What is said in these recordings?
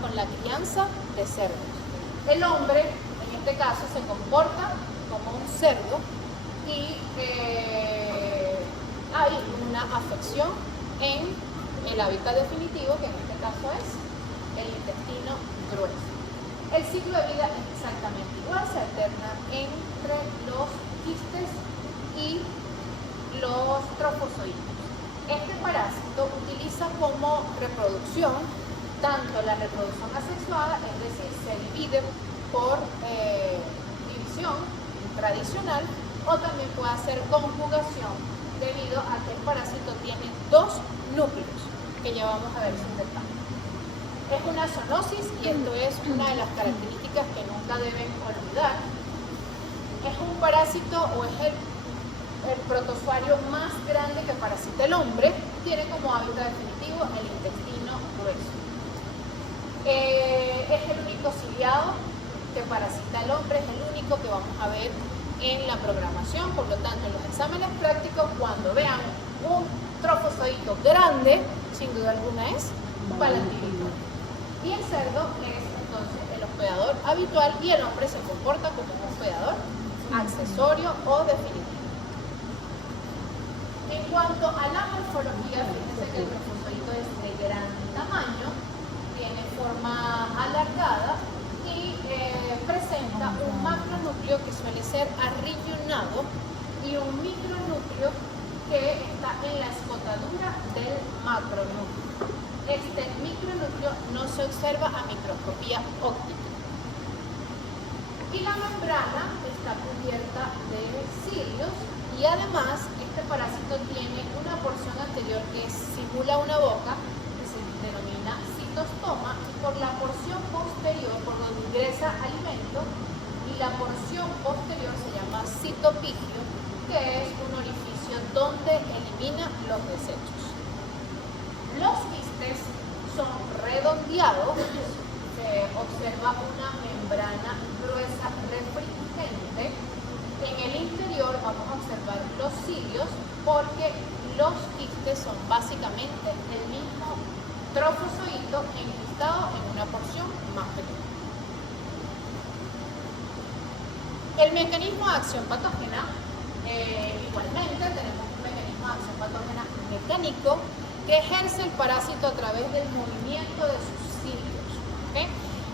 con la crianza de cerdos. El hombre, en este caso, se comporta como un cerdo y hay una afección en el hábitat definitivo, que en este caso es el intestino grueso. El ciclo de vida es exactamente igual, se alterna entre los quistes y los trofozoitos. Este parásito utiliza como reproducción tanto la reproducción asexuada, es decir, se divide por división tradicional, o también puede hacer conjugación debido a que el parásito tiene dos núcleos, que ya vamos a ver sin detalle. Es una zoonosis y esto es una de las características que nunca deben olvidar. Es un parásito o es el protozoario más grande que parasita el hombre. Tiene como hábitat definitivo el intestino grueso. Es el único ciliado que parasita al hombre, es el único que vamos a ver en la programación. Por lo tanto, en los exámenes prácticos, cuando vean un trofozoito grande, sin duda alguna es palantílico. Y el cerdo es entonces el hospedador habitual y el hombre se comporta como un hospedador accesorio o definitivo. En cuanto a la morfología, fíjense que el trofozoito es de gran tamaño, tiene forma alargada y presenta un macronúcleo que suele ser arriñonado y un micronúcleo que está en la escotadura del macronúcleo. Este micronúcleo no se observa a microscopía óptica. Y la membrana está cubierta de cilios y además este parásito tiene una porción anterior que simula una boca, que se denomina citostoma, y por la porción posterior, por donde ingresa alimento, y la porción posterior se llama citopigio, que es un orificio donde elimina los desechos. Los quistes son redondeados, se observa una membrana gruesa refringente. En el interior vamos a observar los cilios porque los quistes son básicamente el mismo trofozoito enquistado en una porción más pequeña. El mecanismo de acción patógena, igualmente tenemos un mecanismo de acción patógena mecánico que ejerce el parásito a través del movimiento de sus cilios. ¿Okay?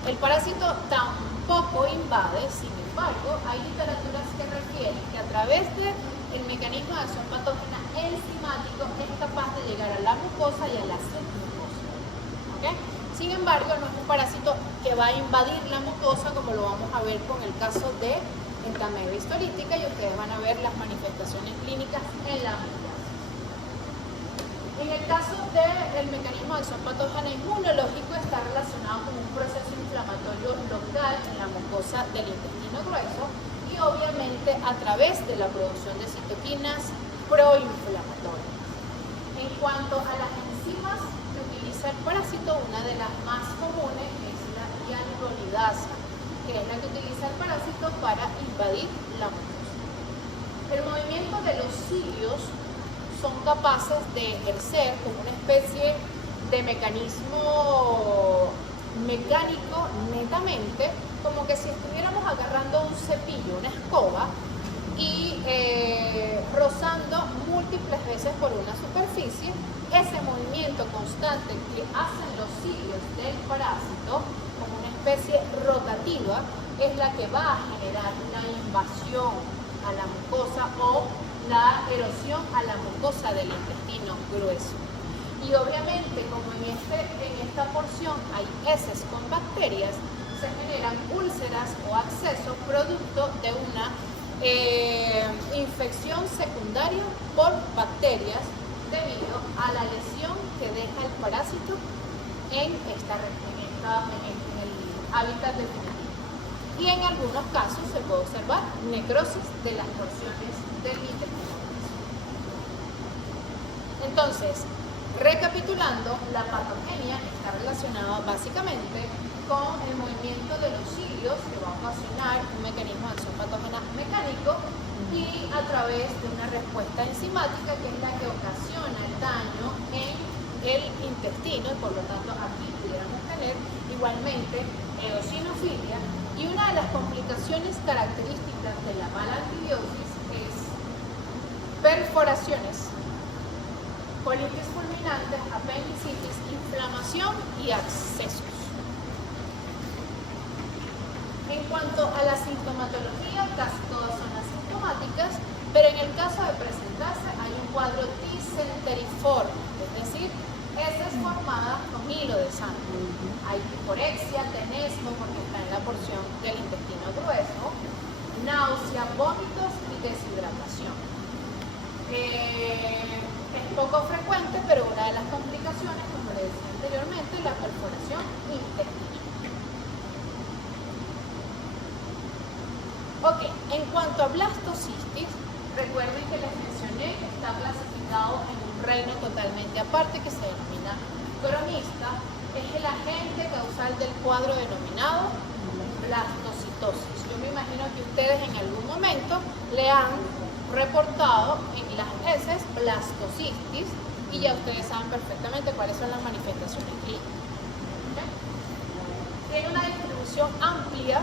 El parásito tampoco invade, sin embargo, hay literaturas que refieren que a través del mecanismo de acción patógena enzimático es capaz de llegar a la mucosa y a la submucosa. ¿Okay? Sin embargo, no es un parásito que va a invadir la mucosa como lo vamos a ver con el caso de entamoeba histolítica, y ustedes van a ver las manifestaciones clínicas en la mucosa. En el caso del mecanismo de acción patógena inmunológico está relacionado con un proceso inflamatorio local en la mucosa del intestino grueso y obviamente a través de la producción de citoquinas proinflamatorias. En cuanto a las enzimas que utiliza el parásito, una de las más comunes es la hialuronidasa, que es la que utiliza el parásito para invadir la mucosa. El movimiento de los cilios son capaces de ejercer como una especie de mecanismo mecánico netamente, como que si estuviéramos agarrando un cepillo, una escoba, y rozando múltiples veces por una superficie. Ese movimiento constante que hacen los cilios del parásito, como una especie rotativa, es la que va a generar una invasión a la mucosa o la erosión a la mucosa del intestino grueso. Y obviamente, como en esta porción hay heces con bacterias, se generan úlceras o abscesos producto de una infección secundaria por bacterias debido a la lesión que deja el parásito en el hábitat definitivo. Y en algunos casos se puede observar necrosis de las porciones del intestino. Entonces, recapitulando, la patogenia está relacionada básicamente con el movimiento de los cilios que va a ocasionar un mecanismo de acción patógena mecánico y a través de una respuesta enzimática que es la que ocasiona el daño en el intestino, y por lo tanto aquí pudiéramos tener igualmente eosinofilia, y una de las complicaciones características de la mala antibiosis es perforaciones, colitis fulminantes, apendicitis, inflamación y abscesos. En cuanto a la sintomatología, casi todas son asintomáticas, pero en el caso de presentarse hay un cuadro disenteriforme, es decir, heces formadas con hilo de sangre. Hay piporexia, tenesmo, porque está en la porción del intestino grueso, náusea, vómitos y deshidratación. Es poco frecuente, pero una de las complicaciones, como le decía anteriormente, es la perforación intestinal. Ok, en cuanto a blastocisis, recuerden que les mencioné que está clasificado en un reino totalmente aparte que se denomina cronista. Es el agente causal del cuadro denominado blastocitosis. Yo me imagino que ustedes en algún momento le han reportado en las heces blastocitis y ya ustedes saben perfectamente cuáles son las manifestaciones clínicas. ¿Okay? Tiene una distribución amplia.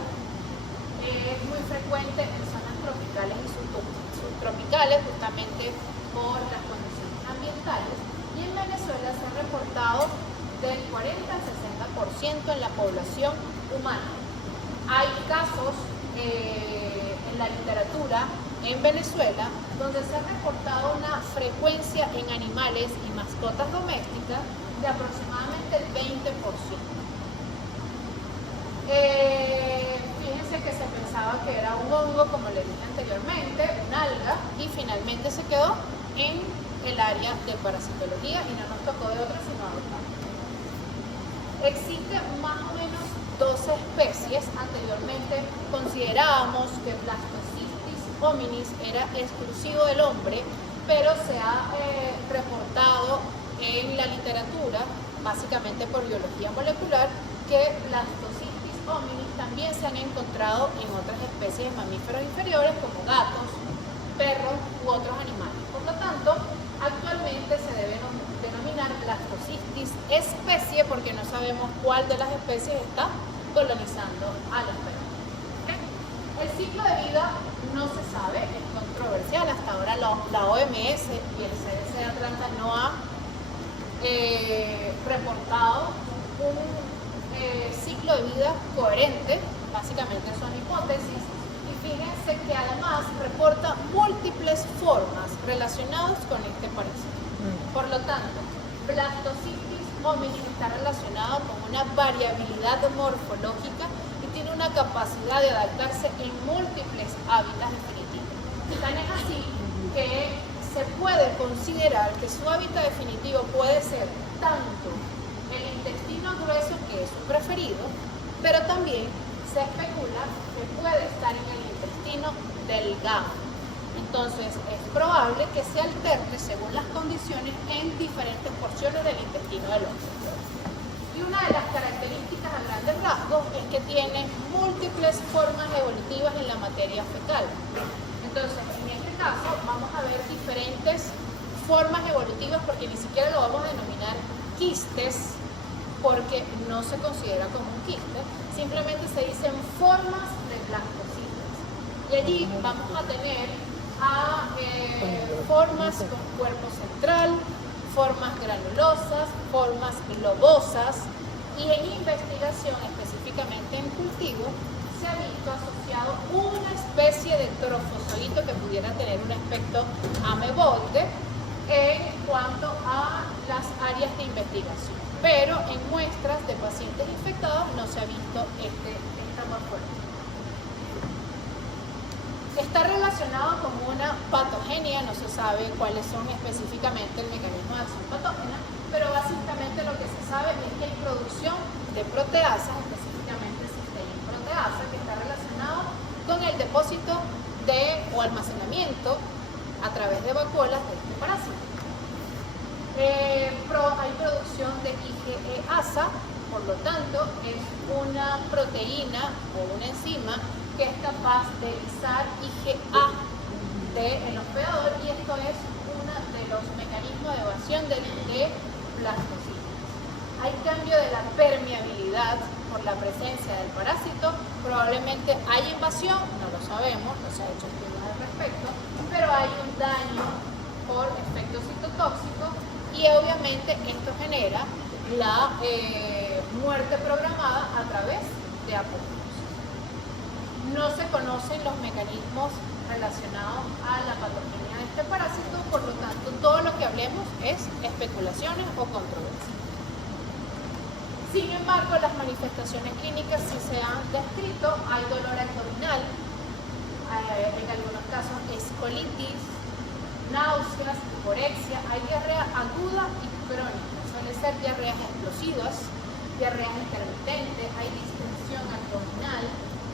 Es muy frecuente en zonas tropicales y subtropicales, justamente por las condiciones ambientales, y en Venezuela se ha reportado del 40 al 60% en la población humana. Hay casos en la literatura en Venezuela donde se ha reportado una frecuencia en animales y mascotas domésticas de aproximadamente el 20%. Fíjense que se pensaba que era un hongo, como les dije anteriormente, un alga, y finalmente se quedó en el área de parasitología y no nos tocó de otra sino adoptar. Existen más o menos 12 especies. Anteriormente considerábamos que Blastocystis hominis era exclusivo del hombre, pero se ha reportado en la literatura, básicamente por biología molecular, que Blastocystis hominis también se han encontrado en otras especies de mamíferos inferiores como gatos, perros u otros animales. Por lo tanto, actualmente se debe denominar Blastocystis especie porque no sabemos cuál de las especies está colonizando a los perros. ¿Okay? El ciclo de vida no se sabe, es controversial. Hasta ahora la OMS y el CDC de Atlanta no ha reportado un ciclo de vida coherente. Básicamente son hipótesis, y fíjense que además reporta múltiples formas relacionadas con este parásito. Por lo tanto, Blastocystis hominis está relacionado con una variabilidad morfológica y tiene una capacidad de adaptarse en múltiples hábitats definitivos. Tan es así que se puede considerar que su hábitat definitivo puede ser tanto el intestino grueso, que es su preferido, pero también se especula que puede estar en el intestino delgado. Entonces es probable que se alterne según las condiciones en diferentes porciones del intestino del hombre. Y una de las características a grandes rasgos es que tiene múltiples formas evolutivas en la materia fecal. Entonces, en este caso vamos a ver diferentes formas evolutivas, porque ni siquiera lo vamos a denominar quistes, porque no se considera como un quiste, simplemente se dicen formas de blastocitis. Y allí vamos a tener formas con cuerpo central, formas granulosas, formas globosas, y en investigación, específicamente en cultivo, se ha visto asociado una especie de trofozoito que pudiera tener un aspecto ameboide en cuanto a las áreas de investigación. Pero en muestras de pacientes infectados no se ha visto esta morfología. Está relacionado con una patogenia, no se sabe cuáles son específicamente el mecanismo de acción patógena, pero básicamente lo que se sabe es que hay producción de proteasas, específicamente cisteína proteasa, que está relacionado con el depósito o almacenamiento a través de vacuolas de este parásito. Hay producción de IgE-asa, por lo tanto es una proteína o una enzima que es capaz de lisar IgA del hospedador, y esto es uno de los mecanismos de evasión de blastocitis. Hay cambio de la permeabilidad por la presencia del parásito. Probablemente hay invasión, no lo sabemos, no se ha hecho estudios al respecto, pero hay un daño por efecto citotóxico y obviamente esto genera la muerte programada a través de apoptosis. No se conocen los mecanismos relacionados a la patogenia de este parásito, por lo tanto todo lo que hablemos es especulaciones o controversias. Sin embargo, las manifestaciones clínicas sí se han descrito. Hay dolor abdominal, en algunos casos escolitis, náuseas, hiporexia, hay diarrea aguda y crónica. Suelen ser diarreas explosivas, diarreas intermitentes, hay distensión abdominal,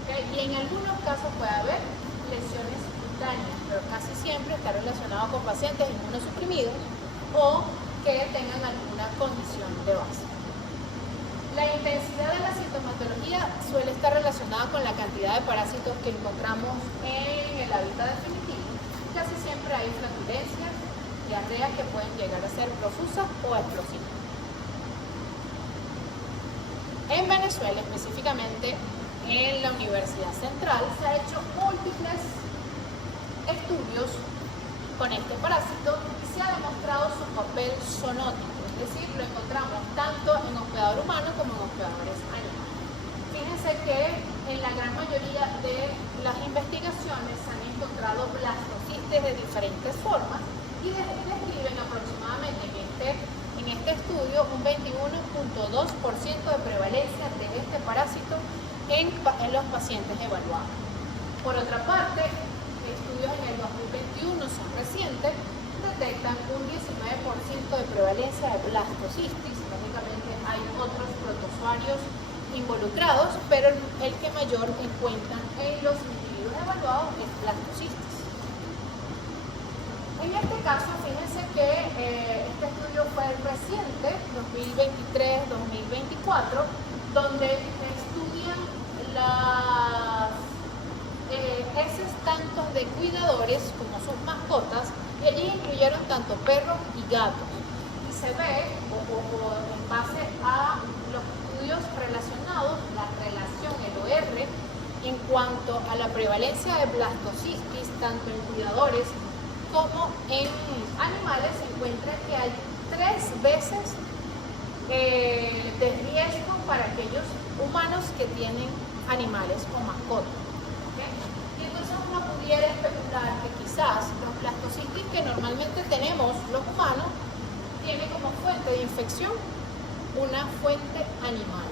¿okay? Y en algunos casos puede haber lesiones cutáneas, pero casi siempre está relacionado con pacientes inmunosuprimidos o que tengan alguna condición de base. La intensidad de la sintomatología suele estar relacionada con la cantidad de parásitos que encontramos en el hábitat definitivo. Casi siempre hay flatulencias, diarreas que pueden llegar a ser profusas o explosivas. En Venezuela, específicamente en la Universidad Central, se han hecho múltiples estudios con este parásito y se ha demostrado su papel zoonótico. Es decir, lo encontramos tanto en hospedador humano como en hospedadores animales. Fíjense que en la gran mayoría de las investigaciones se han encontrado blastocistes de diferentes formas y describen aproximadamente en este estudio un 21.2% de prevalencia de este parásito en los pacientes evaluados. Por otra parte, estudios en el 2021 son recientes, detectan un 19% de prevalencia de blastocistis. Lógicamente hay otros protozoarios involucrados, pero el que mayor encuentran en los individuos evaluados es blastocistis. En este caso, fíjense que este estudio fue reciente, 2023-2024, donde estudian las heces tanto de cuidadores como sus mascotas. Y allí incluyeron tanto perros y gatos. Y se ve, o en base a los estudios relacionados, la relación, el OR, en cuanto a la prevalencia de blastocistis, tanto en cuidadores como en animales, se encuentra que hay 3 veces de riesgo para aquellos humanos que tienen animales o mascotas. ¿Okay? Y entonces uno pudiera especular que quizás los blastocistis que normalmente tenemos los humanos tiene como fuente de infección una fuente animal,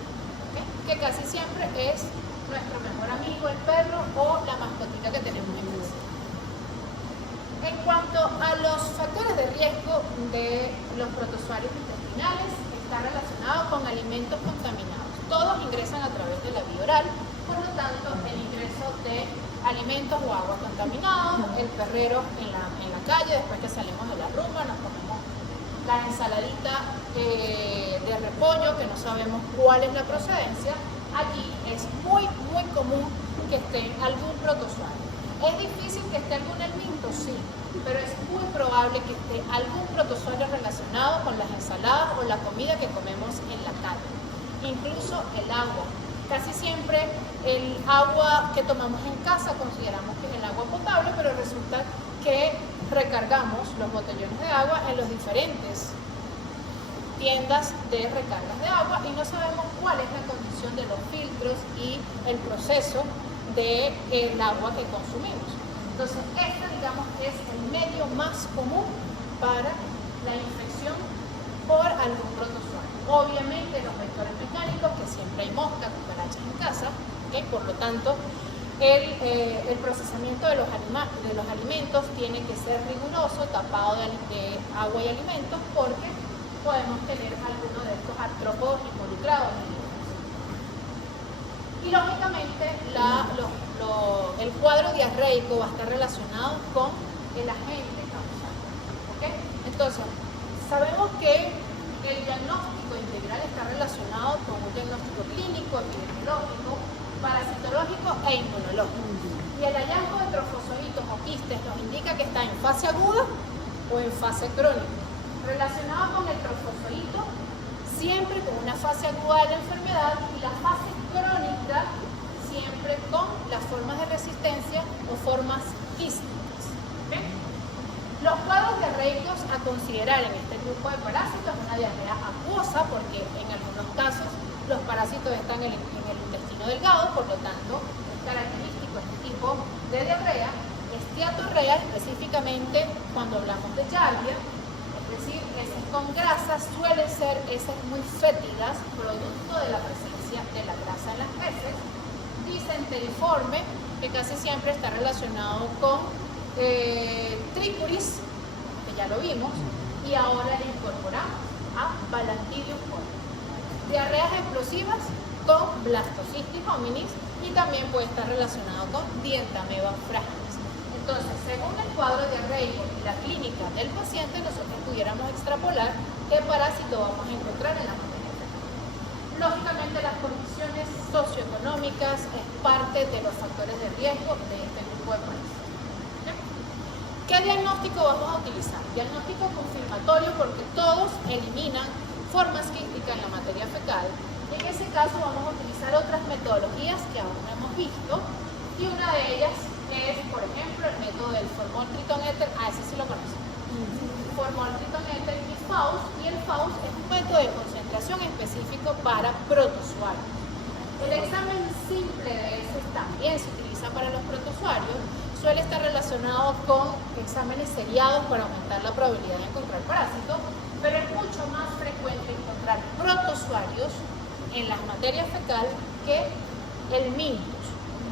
¿okay? Que casi siempre es nuestro mejor amigo, el perro o la mascotita que tenemos en casa. En cuanto a los factores de riesgo de los protozoarios intestinales, está relacionado con alimentos contaminados. Todos ingresan a través de la vía oral, por lo tanto, el ingreso de alimentos o agua contaminados, el perrero en la calle, después que salimos de la rumba, nos comemos la ensaladita de repollo, que no sabemos cuál es la procedencia. Allí es muy común que esté algún protozoario. ¿Es difícil que esté algún helminto? Sí, pero es muy probable que esté algún protozoario relacionado con las ensaladas o la comida que comemos en la calle. Incluso el agua. Casi siempre el agua que tomamos en casa consideramos que es el agua potable, pero resulta que recargamos los botellones de agua en los diferentes tiendas de recargas de agua y no sabemos cuál es la condición de los filtros y el proceso del agua que consumimos. Entonces, este, digamos, es el medio más común para la infección por algún protozoario. Obviamente, los vectores mecánicos, que siempre hay moscas, cucarachas en casa, ¿okay? Por lo tanto, el procesamiento de los alimentos tiene que ser riguroso, tapado de agua y alimentos, porque podemos tener alguno de estos artrópodos involucrados en el. Y lógicamente el cuadro diarreico va a estar relacionado con el agente causante. ¿Okay? Entonces, sabemos que el diagnóstico integral está relacionado con un diagnóstico clínico, epidemiológico, parasitológico e inmunológico. Y el hallazgo de trofozoitos o quistes nos indica que está en fase aguda o en fase crónica. Relacionado con el trofozoito, siempre con una fase aguda de la enfermedad y la fase formas quísticas. ¿Okay? Los cuadros diarreicos a considerar en este grupo de parásitos es una diarrea acuosa, porque en algunos casos los parásitos están en el intestino delgado, por lo tanto es característico este tipo de diarrea. Esteatorrea, específicamente cuando hablamos de giardia, es decir, heces con grasa, suelen ser heces muy fétidas, producto de la presencia de la grasa en las heces. Disenteriforme, que casi siempre está relacionado con tricuris, que ya lo vimos, y ahora le incorporamos a Bacillium coli. Diarreas explosivas con Blastocystis hominis, y también puede estar relacionado con Dientameba fragilis. Entonces, según el cuadro diarreico y la clínica del paciente, nosotros pudiéramos extrapolar qué parásito vamos a encontrar en la materia fecal. Lógicamente, las condiciones socioeconómicas es parte de los factores de riesgo de este grupo de parásitos. ¿Qué diagnóstico vamos a utilizar? Diagnóstico confirmatorio, porque todos eliminan formas quísticas en la materia fecal. En ese caso vamos a utilizar otras metodologías que aún no hemos visto, y una de ellas es, por ejemplo, el método del formol tritonéter. Ese sí lo conocen. Formol tritonéter y FAUS, y el FAUS es un método de concentración específico para protozoarios. El examen simple de heces también se utiliza para los protozoarios, suele estar relacionado con exámenes seriados para aumentar la probabilidad de encontrar parásitos, pero es mucho más frecuente encontrar protozoarios en las materias fecal que el mintus.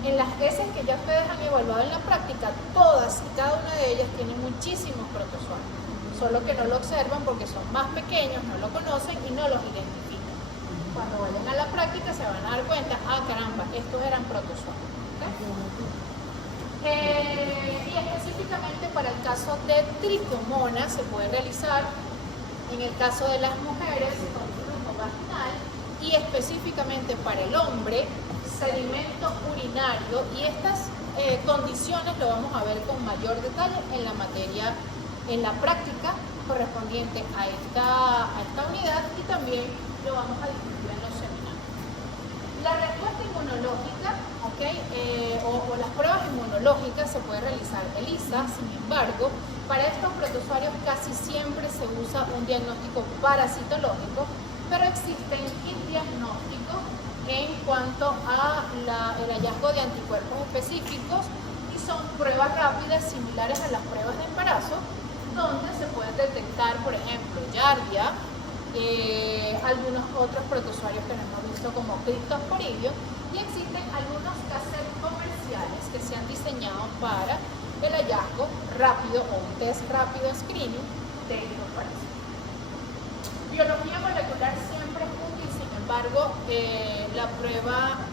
En las heces que ya ustedes han evaluado en la práctica, todas y cada una de ellas tienen muchísimos protozoarios, solo que no lo observan porque son más pequeños, no lo conocen y no los identifican. Cuando vayan a la práctica se van a dar cuenta, ah caramba, estos eran protozoarios. Y específicamente para el caso de tricomonas se puede realizar en el caso de las mujeres con flujo vaginal, y específicamente para el hombre sedimento urinario, y estas condiciones lo vamos a ver con mayor detalle en la materia, en la práctica correspondiente a esta unidad, y también lo vamos a discutir en los seminarios. La respuesta inmunológica, o las pruebas inmunológicas se puede realizar ELISA. Sin embargo, para estos protozoarios casi siempre se usa un diagnóstico parasitológico, pero existen diagnósticos en cuanto a el hallazgo de anticuerpos específicos, y son pruebas rápidas similares a las pruebas de embarazo, donde se puede detectar, por ejemplo, giardia, algunos otros protozoarios que no hemos visto como Cryptosporidium, y existen algunos cassettes comerciales que se han diseñado para el hallazgo rápido o un test rápido screening de estos parásitos. Biología molecular siempre es útil, sin embargo, la prueba,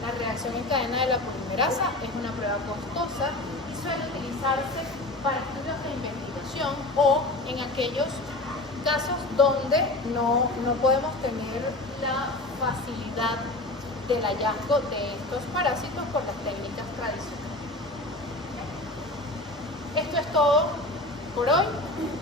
la reacción en cadena de la polimerasa es una prueba costosa y suele utilizarse para estudios de investigación o en aquellos casos donde no podemos tener la facilidad del hallazgo de estos parásitos por las técnicas tradicionales. Esto es todo por hoy.